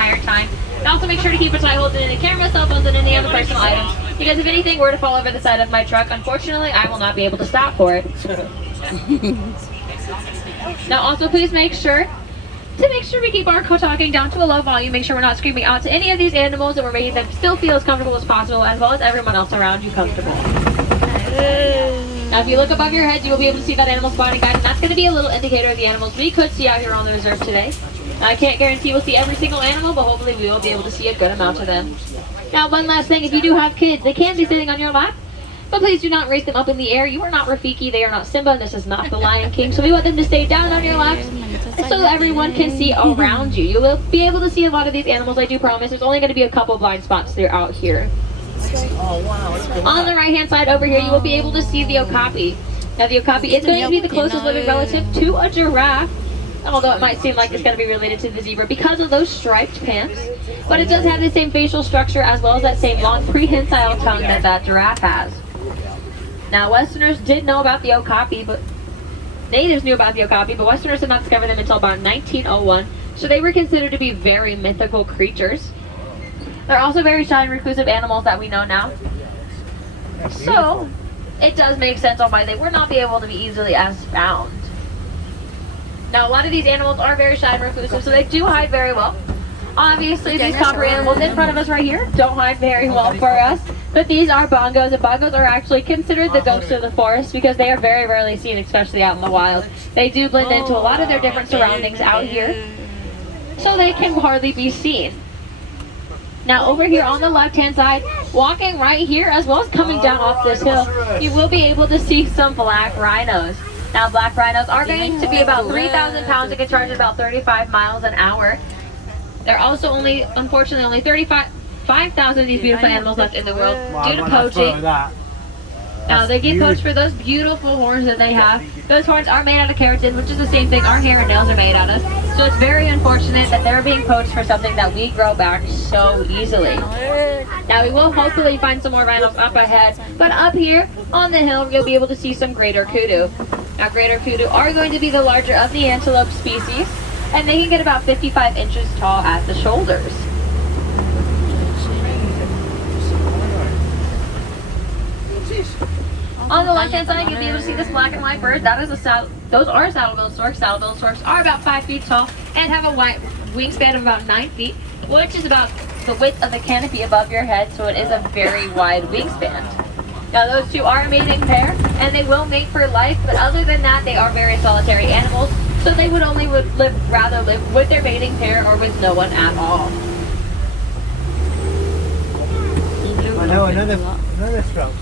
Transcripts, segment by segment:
entire time. And also make sure to keep a tight hold in the camera, cell phones, and any other personal items. Because if anything were to fall over the side of my truck, unfortunately, I will not be able to stop for it. Now also please make sure we keep our talking down to a low volume. Make sure we're not screaming out to any of these animals, and we're making them still feel as comfortable as possible, as well as everyone else around you comfortable. Now if you look above your head, you will be able to see that animal spotting guide, and that's going to be a little indicator of the animals we could see out here on the reserve today. Now, I can't guarantee we'll see every single animal, but hopefully we will be able to see a good amount of them. Now one last thing, if you do have kids, they can be sitting on your lap, but please do not raise them up in the air. You are not Rafiki, they are not Simba, and this is not the Lion King, so we want them to stay down on your laps so that everyone can see around you. You will be able to see a lot of these animals, I do promise. There's only going to be a couple blind spots throughout here. Oh, wow. On the right hand side over here, you will be able to see the okapi. Now the okapi is going to be the closest living relative to a giraffe, although it might seem like it's going to be related to the zebra because of those striped pants. But it does have the same facial structure as well as that same long prehensile tongue that that giraffe has. Now Westerners did know about the okapi, but natives knew about the okapi, but Westerners did not discover them until about 1901, so they were considered to be very mythical creatures. They're also very shy and reclusive animals that we know now. So it does make sense on why they would not be able to be easily as found. Now a lot of these animals are very shy and reclusive, so they do hide very well. Obviously these copper animals in front of us right here don't hide very well for us, but these are bongos, and bongos are actually considered the ghosts of the forest because they are very rarely seen, especially out in the wild. They do blend into a lot of their different surroundings out here, so they can hardly be seen. Now over here on the left hand side, walking right here as well as coming down off this hill, you will be able to see some black rhinos. Now black rhinos are going to be about 3,000 pounds and can charge about 35 miles an hour. There are also unfortunately only 5,000 of these beautiful animals left in the world due to poaching. Now they get poached for those beautiful horns that they have. Those horns are made out of keratin, which is the same thing our hair and nails are made out of. So it's very unfortunate that they're being poached for something that we grow back so easily. Now we will hopefully find some more rhinos up ahead, but up here on the hill you'll be able to see some greater kudu. Now greater kudu are going to be the larger of the antelope species, and they can get about 55 inches tall at the shoulders. On the left hand side, you'll be able to see this black and white bird. That is those are saddle-billed storks. Saddle-billed storks are about 5 feet tall and have a wide wingspan of about 9 feet, which is about the width of the canopy above your head, so it is a very wide wingspan. Now those two are a mating pair, and they will mate for life, but other than that, they are very solitary animals, so they would rather live with their mating pair or with no one at all. I know another stroke.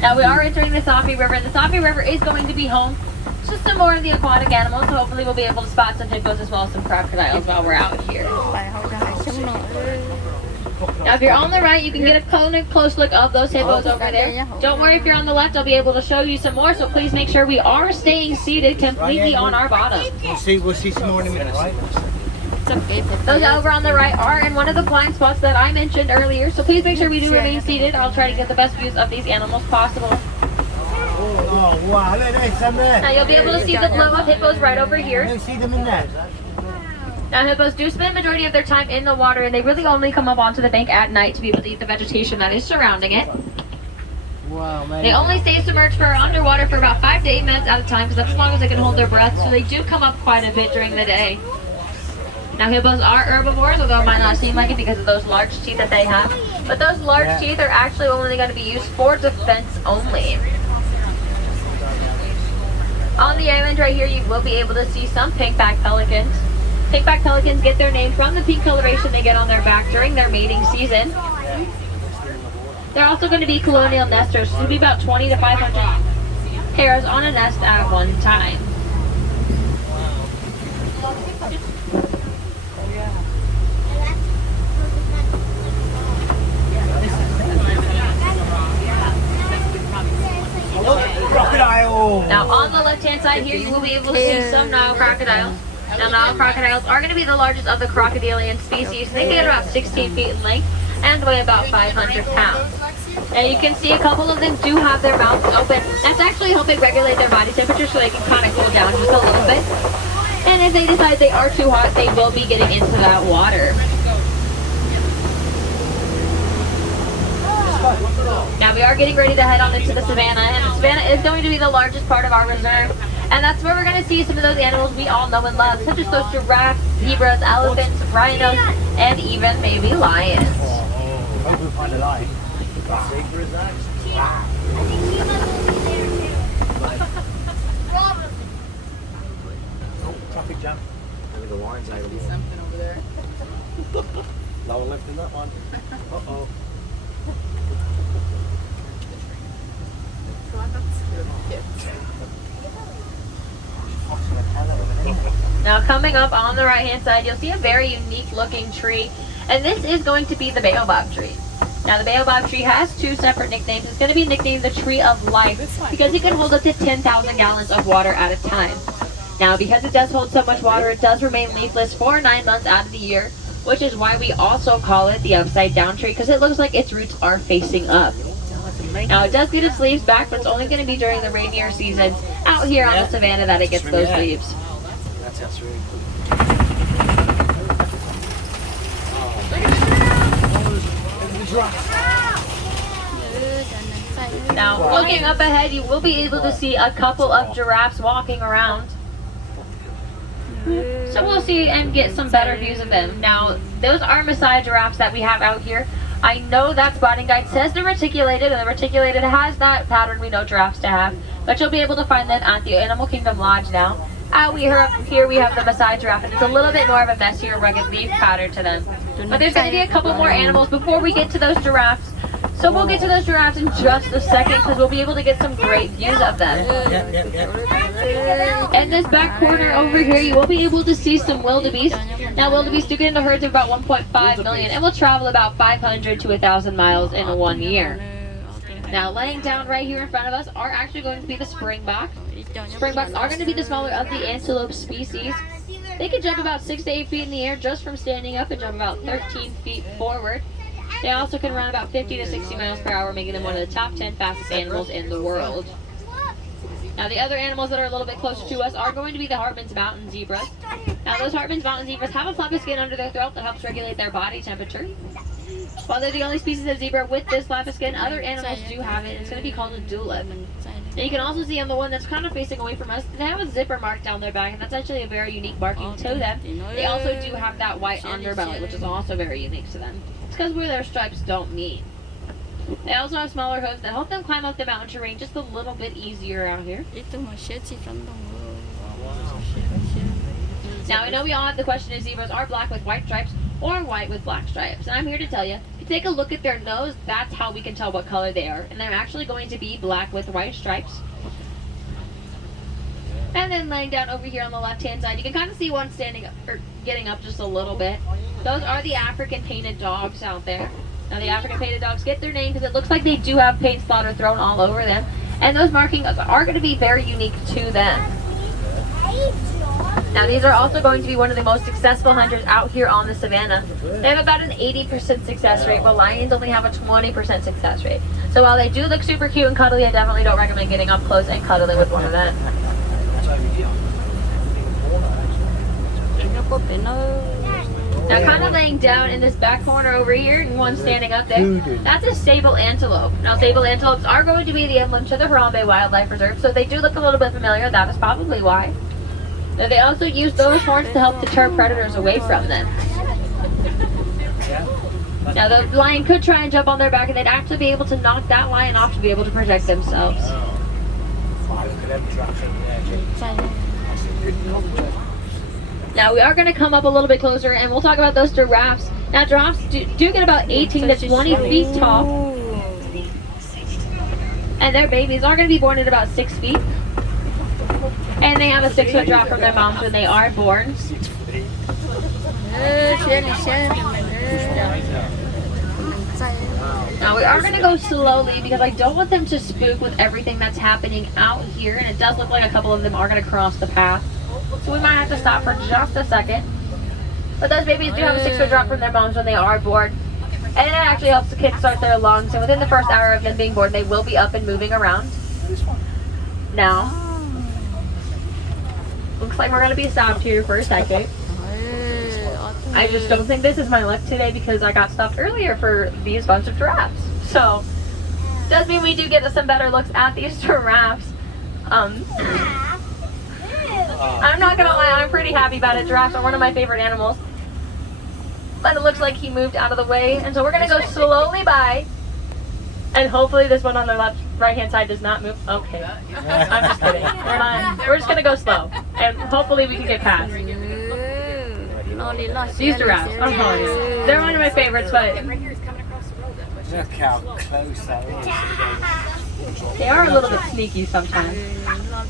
Now we are entering the Sabi River, and the Sabi River is going to be home to some more of the aquatic animals, so hopefully we'll be able to spot some hippos as well as some crocodiles while we're out here. Now if you're on the right, you can get a close look of those hippos over there. Don't worry if you're on the left, I'll be able to show you some more, so please make sure we are staying seated completely on our bottom. We'll see some more in a minute, right? Those over on the right are in one of the blind spots that I mentioned earlier, so please make sure we do remain seated. I'll try to get the best views of these animals possible. Oh, wow, look, there's some there. Now you'll be able to see the flow of hippos right over here. You see them in there. Now hippos do spend the majority of their time in the water, and they really only come up onto the bank at night to be able to eat the vegetation that is surrounding it. Wow, man. They only stay submerged underwater for about 5 to 8 minutes at a time, because that's as long as they can hold their breath, so they do come up quite a bit during the day. Now hippos are herbivores, although it might not seem like it because of those large teeth that they have. But those large teeth are actually only going to be used for defense only. On the island right here, you will be able to see some pink-backed pelicans. Pink-backed pelicans get their name from the pink coloration they get on their back during their mating season. They're also going to be colonial nesters, so it'll be about 20 to 500 pairs on a nest at one time. Crocodile! Now on the left-hand side here, you will be able to see some Nile crocodiles. Now Nile crocodiles are going to be the largest of the crocodilian species. They get about 16 feet in length and weigh about 500 pounds. Now you can see a couple of them do have their mouths open. That's actually helping regulate their body temperature so they can kind of cool down just a little bit. And if they decide they are too hot, they will be getting into that water. Now we are getting ready to head on into the savannah, and the savannah is going to be the largest part of our reserve. And that's where we're going to see some of those animals we all know and love, such as those giraffes, zebras, elephants, rhinos, and even maybe lions. Hope we find a lion. Zebras, that. Traffic jam. Maybe the line's over there. Something over there. Lower left in that one. Uh-oh. Now coming up on the right hand side, you'll see a very unique looking tree, and this is going to be the baobab tree. Now the baobab tree has two separate nicknames. It's going to be nicknamed the Tree of Life because it can hold up to 10,000 gallons of water at a time. Now because it does hold so much water, it does remain leafless for 9 months out of the year, which is why we also call it the upside down tree, because it looks like its roots are facing up. Now it does get its leaves back, but it's only going to be during the rainier seasons out here on the savannah that it gets those leaves. That's really cool. Now looking up ahead, you will be able to see a couple of giraffes walking around. So we'll see and get some better views of them. Now, those are Maasai giraffes that we have out here. I know that spotting guide says they're reticulated, and the reticulated has that pattern we know giraffes to have, but you'll be able to find them at the Animal Kingdom Lodge now. Out here we have the Maasai giraffe, and it's a little bit more of a messier, rugged leaf pattern to them. But there's going to be a couple more animals before we get to those giraffes. So we'll get to those giraffes in just a second because we'll be able to get some great views of them. In this back corner over here, you will be able to see some wildebeest. Now wildebeest do get into herds of about 1.5 million and will travel about 500 to 1,000 miles in 1 year. Now laying down right here in front of us are actually going to be the springboks. Springboks are going to be the smaller of the antelope species. They can jump about 6 to 8 feet in the air just from standing up and jump about 13 feet forward. They also can run about 50 to 60 miles per hour, making them one of the top 10 fastest animals in the world. Now the other animals that are a little bit closer to us are going to be the Hartmann's mountain zebras. Now those Hartmann's mountain zebras have a fluffy skin under their throat that helps regulate their body temperature. While they're the only species of zebra with this fluffy skin, other animals do have it. It's going to be called a dewlap. Now you can also see on the one that's kind of facing away from us, they have a zipper mark down their back, and that's actually a very unique marking to them. They also do have that white underbelly, which is also very unique to them. It's because where their stripes don't meet. They also have smaller hooves that help them climb up the mountain terrain just a little bit easier out here. Now I know we all have the question if zebras are black with white stripes or white with black stripes. And I'm here to tell you, if you take a look at their nose, that's how we can tell what color they are. And they're actually going to be black with white stripes. And then laying down over here on the left-hand side, you can kind of see one standing up, or getting up just a little bit. Those are the African painted dogs out there. Now the African painted dogs get their name because it looks like they do have paint splatter thrown all over them. And those markings are going to be very unique to them. Now these are also going to be one of the most successful hunters out here on the savannah. They have about an 80% success rate, while lions only have a 20% success rate. So while they do look super cute and cuddly, I definitely don't recommend getting up close and cuddling with one of them. Now kind of laying down in this back corner over here, and one standing up there, that's a sable antelope. Now sable antelopes are going to be the emblem to the Harambe Wildlife Reserve, so they do look a little bit familiar. That is probably why. Now they also use those horns to help deter predators away from them. Now the lion could try and jump on their back, and they'd actually be able to knock that lion off to be able to protect themselves. Now we are going to come up a little bit closer and we'll talk about those giraffes. Now giraffes do get about 18 to 20 feet tall. And their babies are going to be born at about 6 feet. And they have a 6-foot drop from their moms when they are born. Now we are going to go slowly because I don't want them to spook with everything that's happening out here. And it does look like a couple of them are going to cross the path. So we might have to stop for just a second. But those babies do have a 6-foot drop from their moms when they are born. And it actually helps the kids start their lungs. And within the first hour of them being born, they will be up and moving around. Now, looks like we're going to be stopped here for a second. I just don't think this is my luck today because I got stopped earlier for these bunch of giraffes. So, does mean we do get some better looks at these giraffes. I'm not gonna lie, I'm pretty happy about it. Giraffes are one of my favorite animals. But it looks like he moved out of the way, and so we're gonna go slowly by. And hopefully this one on the right-hand side does not move. Okay. I'm just kidding. We're just gonna go slow. And hopefully we can get past. These giraffes, I'm telling you. They're one of my favorites, but Look how close that is. they are a little bit sneaky sometimes.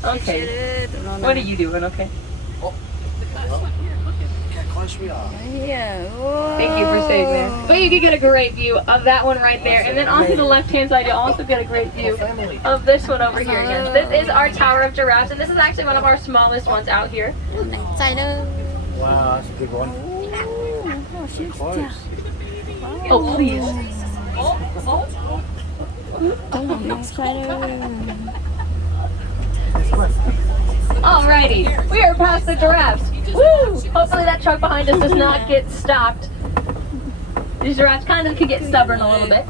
Okay. What are you doing, okay? Look how close we are. Thank you for staying there. But you can get a great view of that one right there. And then on to the left-hand side, you'll also get a great view of this one over here. Yes, this is our Tower of Giraffes, and this is actually one of our smallest ones out here. Wow, that's a good one. Close. Oh, please. Alrighty, we are past the giraffes. Woo! Hopefully that truck behind us does not get stopped. These giraffes kind of can get stubborn a little bit.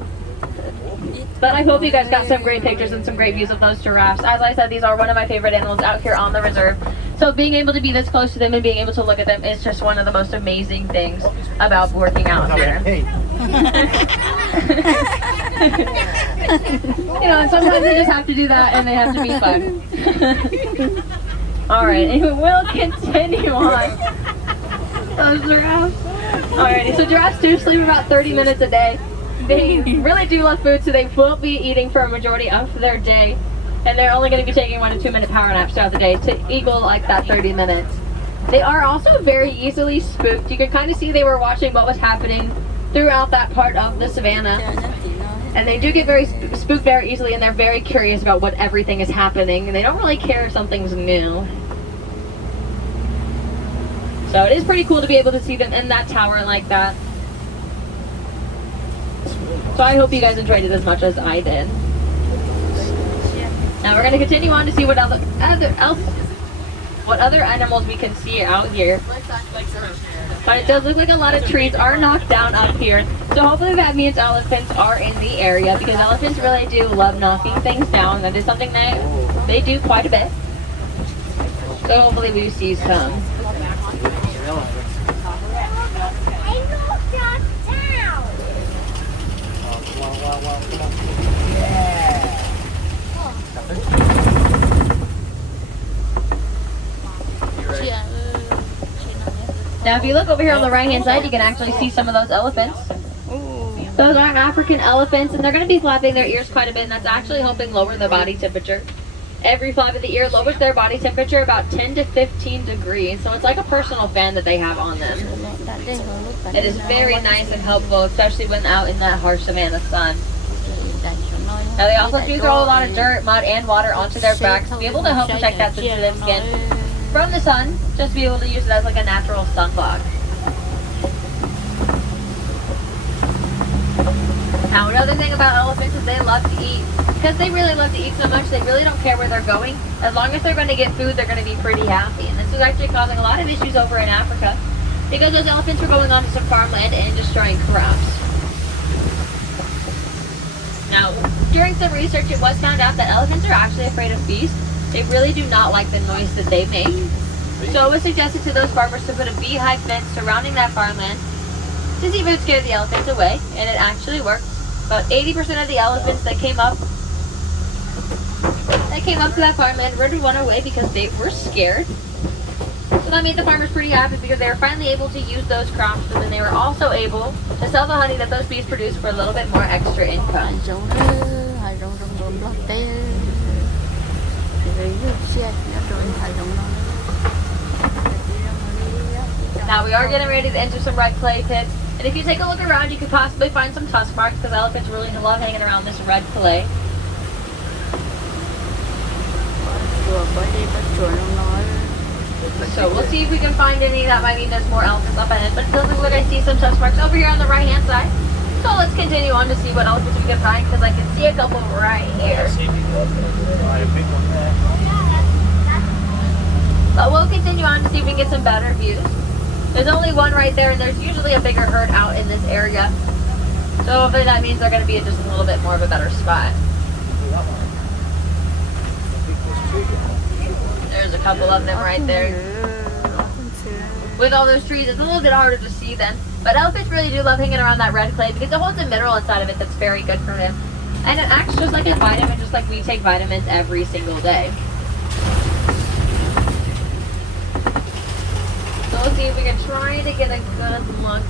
But I hope you guys got some great pictures and some great views of those giraffes. As I said, these are one of my favorite animals out here on the reserve. So being able to be this close to them and being able to look at them is just one of the most amazing things about working out here. You know, and sometimes they just have to do that and they have to be fun. Alright, and we'll continue on. Those giraffes. Alrighty, so giraffes do sleep about 30 minutes a day. They really do love food, so they will be eating for a majority of their day. And they're only going to be taking 1 to 2 minute power naps throughout the day to equal like that 30 minutes. They are also very easily spooked. You can kind of see they were watching what was happening throughout that part of the savannah. And they do get very spooked very easily, and they're very curious about what everything is happening. And they don't really care if something's new. So it is pretty cool to be able to see them in that tower like that. So I hope you guys enjoyed it as much as I did. Now we're going to continue on to see what other animals we can see out here. But it does look like a lot of trees are knocked down up here. So hopefully that means elephants are in the area, because elephants really do love knocking things down. That is something that they do quite a bit. So hopefully we see some. Now if you look over here on the right hand side, you can actually see some of those elephants. Those are African elephants, and they're going to be flapping their ears quite a bit, and that's actually helping lower the body temperature. Every flap of the ear lowers their body temperature about 10 to 15 degrees, so it's like a personal fan that they have on them. It is very nice and helpful, especially when out in that harsh savanna sun. Now they also do throw a lot of dirt, mud, and water onto their backs to be able to help protect that sensitive skin from the sun, just to be able to use it as like a natural sunblock. Now another thing about elephants is they love to eat. Because they really love to eat so much, they really don't care where they're going. As long as they're going to get food, they're going to be pretty happy. And this is actually causing a lot of issues over in Africa, because those elephants were going onto some farmland and destroying crops. Now, during some research, it was found out that elephants are actually afraid of bees. They really do not like the noise that they make. So it was suggested to those farmers to put a beehive fence surrounding that farmland to see if it would scare the elephants away, and it actually worked. About 80% of the elephants that came up to that farmland run away because they were scared. So that made the farmers pretty happy, because they were finally able to use those crops, but then they were also able to sell the honey that those bees produce for a little bit more extra income. Now we are getting ready to enter some red clay pits, and if you take a look around, you could possibly find some tusk marks, because elephants really love hanging around this red clay. So we'll see if we can find any. That might mean there's more elephants up ahead, but it does look like I see some tusk marks over here on the right hand side. So let's continue on to see what elephants we can find, because I can see a couple right here. But we'll continue on to see if we can get some better views. There's only one right there, and there's usually a bigger herd out in this area. So hopefully that means they're going to be in just a little bit more of a better spot. There's a couple of them right there. With all those trees, it's a little bit harder to see them. But elephants really do love hanging around that red clay because it holds a mineral inside of it that's very good for him. And it acts just like a vitamin, just like we take vitamins every single day. So let's see if we can try to get a good look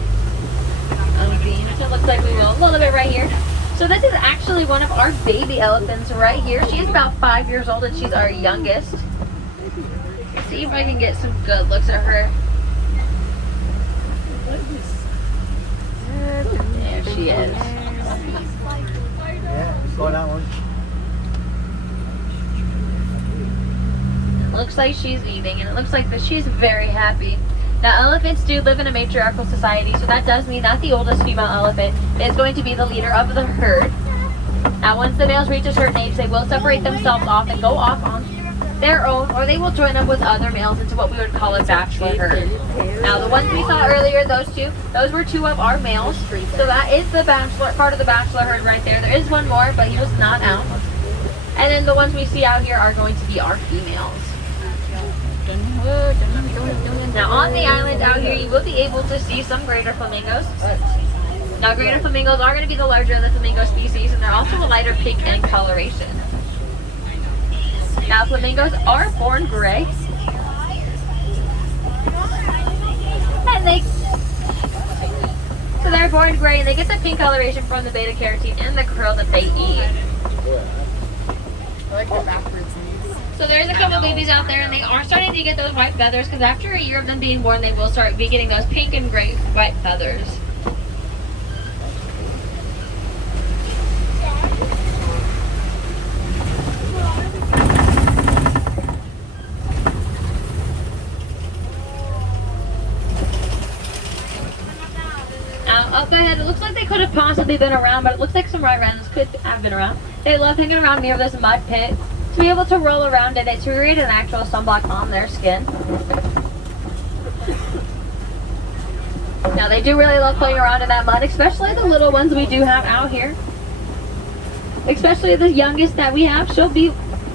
of these. It looks like we will a little bit right here. So this is actually one of our baby elephants right here. She is about 5 years old and she's our youngest. Let's see if I can get some good looks at her. There she is. Yeah, let's go that one. It looks like she's eating and it looks like that she's very happy. Now elephants do live in a matriarchal society, so that does mean that the oldest female elephant is going to be the leader of the herd. Now once the males reach a certain age, they will separate themselves off and go off on their own, or they will join up with other males into what we would call a bachelor herd. Now the ones we saw earlier, those were 2 of our males. So that is the bachelor part of the bachelor herd right there. There is one more, but he was not out. And then the ones we see out here are going to be our females. Now on the island out here, you will be able to see some greater flamingos. Now greater flamingos are going to be the larger of the flamingo species, and they're also a lighter pink in coloration. Now flamingos are born gray. And so they're born gray and they get the pink coloration from the beta carotene and the krill that they eat. I like the backwards knees. So there's a couple babies out there and they are starting to get those white feathers because after a year of them being born, they will start getting those pink and gray white feathers. Up ahead, it looks like they could have possibly been around, but it looks like some right rhinos could have been around. They love hanging around near this mud pit to be able to roll around in it to create an actual sunblock on their skin. Now they do really love playing around in that mud, especially the little ones we do have out here. Especially the youngest that we have, she'll be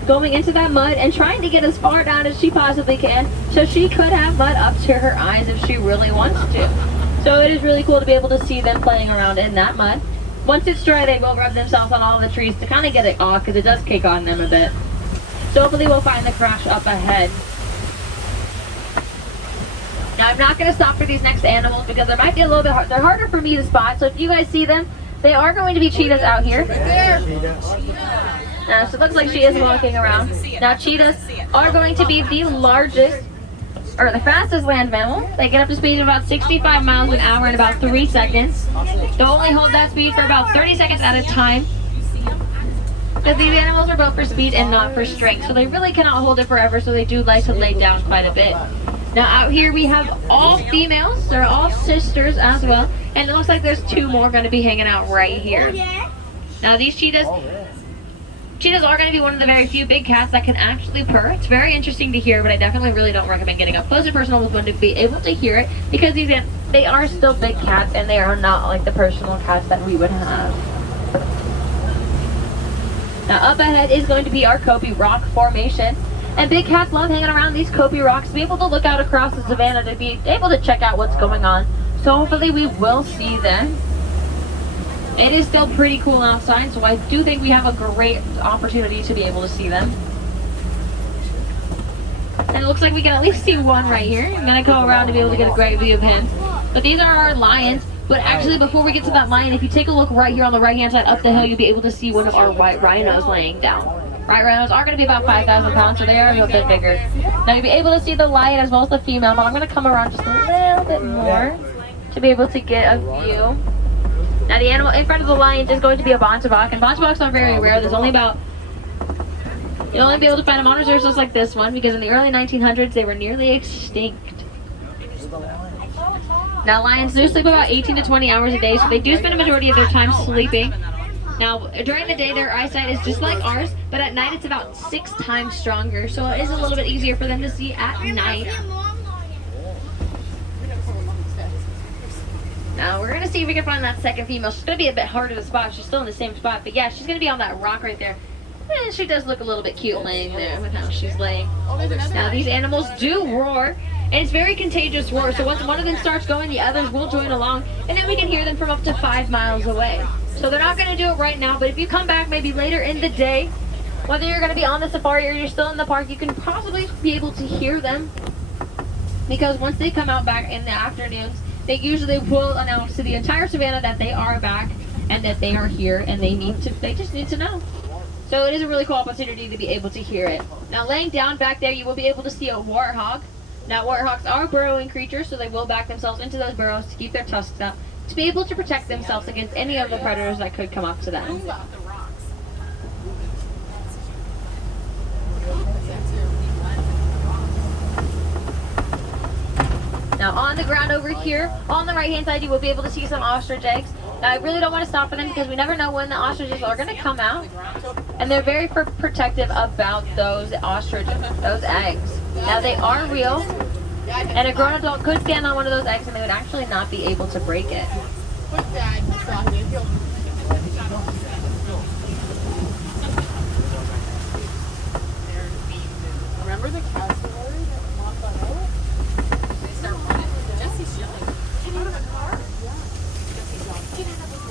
going into that mud and trying to get as far down as she possibly can, so she could have mud up to her eyes if she really wants to. So it is really cool to be able to see them playing around in that mud. Once it's dry, they will rub themselves on all the trees to kind of get it off because it does kick on them a bit. So hopefully we'll find the crash up ahead. Now I'm not going to stop for these next animals because they might be a little bit hard. They're harder for me to spot. So if you guys see them, they are going to be cheetahs out here. So it looks like she is walking around. Now cheetahs are going to be the largest, or the fastest land mammal. They get up to speed of about 65 miles an hour in about 3 seconds. They'll only hold that speed for about 30 seconds at a time. Because these animals are built for speed and not for strength. So they really cannot hold it forever, so they do like to lay down quite a bit. Now out here we have all females. They're all sisters as well. And it looks like there's 2 more going to be hanging out right here. Now these cheetahs are going to be one of the very few big cats that can actually purr. It's very interesting to hear, but I definitely really don't recommend getting up close and personal with one to be able to hear it because they are still big cats and they are not like the personal cats that we would have. Now up ahead is going to be our Caij rock formation. And big cats love hanging around these Caij rocks to be able to look out across the savannah to be able to check out what's going on. So hopefully we will see them. It is still pretty cool outside, so I do think we have a great opportunity to be able to see them. And it looks like we can at least see one right here. I'm going to go around to be able to get a great view of him. But these are our lions. But actually, before we get to that lion, if you take a look right here on the right-hand side up the hill, you'll be able to see one of our white rhinos laying down. White rhinos are going to be about 5,000 pounds, so they are a little bit bigger. Now you'll be able to see the lion as well as the female, but I'm going to come around just a little bit more to be able to get a view. Now the animal in front of the lions is going to be a bontebok, and bonteboks are very rare. There's only about, you'll only be able to find them on reserves just like this one, because in the early 1900s they were nearly extinct. Now lions do sleep about 18 to 20 hours a day, so they do spend a majority of their time sleeping. Now during the day their eyesight is just like ours, but at night it's about 6 times stronger, so it is a little bit easier for them to see at night. Now we're going to see if we can find that second female. She's going to be a bit harder to spot. She's still in the same spot, but yeah, she's going to be on that rock right there. And she does look a little bit cute laying there with how she's laying. Now these animals do roar, and it's very contagious roar. So once one of them starts going, the others will join along, and then we can hear them from up to 5 miles away. So they're not going to do it right now, but if you come back maybe later in the day, whether you're going to be on the safari or you're still in the park, you can possibly be able to hear them. Because once they come out back in the afternoons, they usually will announce to the entire savannah that they are back and that they are here, and they just need to know. So it is a really cool opportunity to be able to hear it. Now laying down back there, you will be able to see a warthog. Now warthogs are burrowing creatures, so they will back themselves into those burrows to keep their tusks out, to be able to protect themselves against any of the predators that could come up to them. Now on the ground over here, on the right hand side, you will be able to see some ostrich eggs. Now I really don't want to stop for them because we never know when the ostriches are going to come out. And they're very protective about those those eggs. Now they are real, and a grown adult could stand on one of those eggs and they would actually not be able to break it. Remember the cow story that Mom got out? They start running. Jesse's yelling. Get out of the car? Yeah. Jesse's yelling. Get out of the car.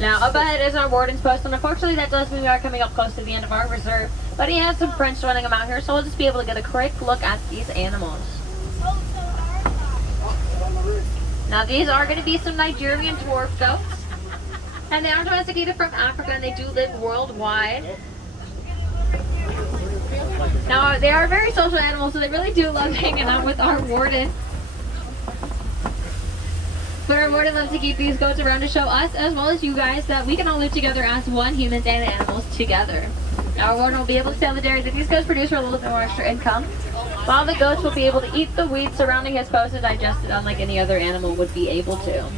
Now up ahead is our warden's post, and unfortunately that does mean we are coming up close to the end of our reserve. But he has some French running them out here, so we'll just be able to get a quick look at these animals. Now these are going to be some Nigerian dwarf goats, and they are domesticated from Africa, and they do live worldwide. Now they are very social animals, so they really do love hanging out with our warden. But our warden loves to keep these goats around to show us, as well as you guys, that we can all live together as one, humans and animals together. Now our warden will be able to sell the dairy that these goats produce for a little bit more extra income, while the goats will be able to eat the weeds surrounding his post and digest it unlike any other animal would be able to.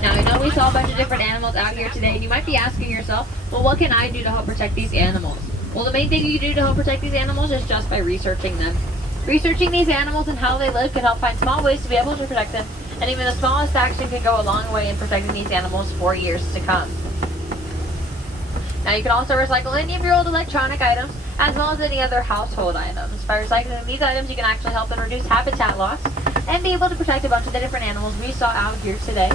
Now I know we saw a bunch of different animals out here today, and you might be asking yourself, well, what can I do to help protect these animals? Well, the main thing you can do to help protect these animals is just by researching them. Researching these animals and how they live can help find small ways to be able to protect them, and even the smallest action can go a long way in protecting these animals for years to come. Now you can also recycle any of your old electronic items, as well as any other household items. By recycling these items, you can actually help and reduce habitat loss, and be able to protect a bunch of the different animals we saw out here today.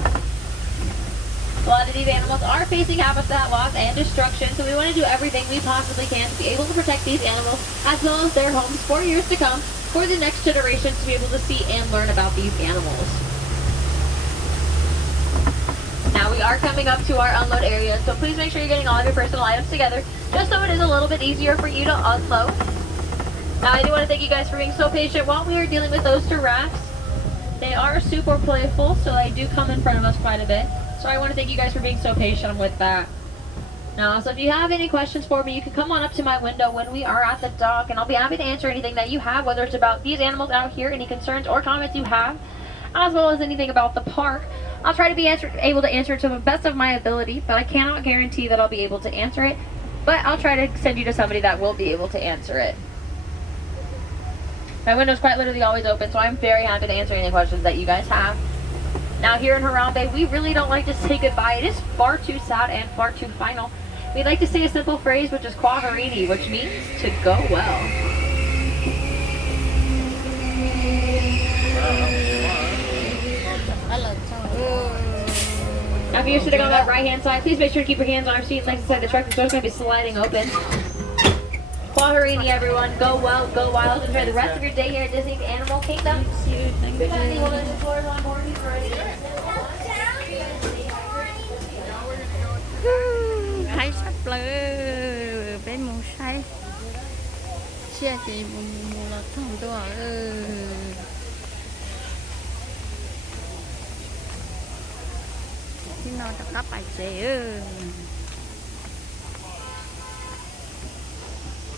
A lot of these animals are facing habitat loss and destruction, so we want to do everything we possibly can to be able to protect these animals, as well as their homes for years to come, for the next generation to be able to see and learn about these animals. Now we are coming up to our unload area, so please make sure you're getting all of your personal items together, just so it is a little bit easier for you to unload. Now I do want to thank you guys for being so patient while we are dealing with those giraffes. They are super playful, so they do come in front of us quite a bit. So I want to thank you guys for being so patient with that. Now, so if you have any questions for me, you can come on up to my window when we are at the dock, and I'll be happy to answer anything that you have, whether it's about these animals out here, any concerns or comments you have, as well as anything about the park. I'll try to be able to answer it to the best of my ability, but I cannot guarantee that I'll be able to answer it. But I'll try to send you to somebody that will be able to answer it. My window's quite literally always open, so I'm very happy to answer any questions that you guys have. Now here in Harambe, we really don't like to say goodbye. It is far too sad and far too final. We'd like to say a simple phrase, which is Kwaherini, which means to go well. Now if you're sitting on that right hand side, please make sure to keep your hands on our seat legs inside the truck. The door's going to be sliding open. Kwaherini, everyone. Go well, go wild. Enjoy the rest of your day here at Disney's Animal Kingdom. Thank you. Thấy sắp lơ bên mù say chia thì mù là thằng tôi khi nào tập cấp bài chế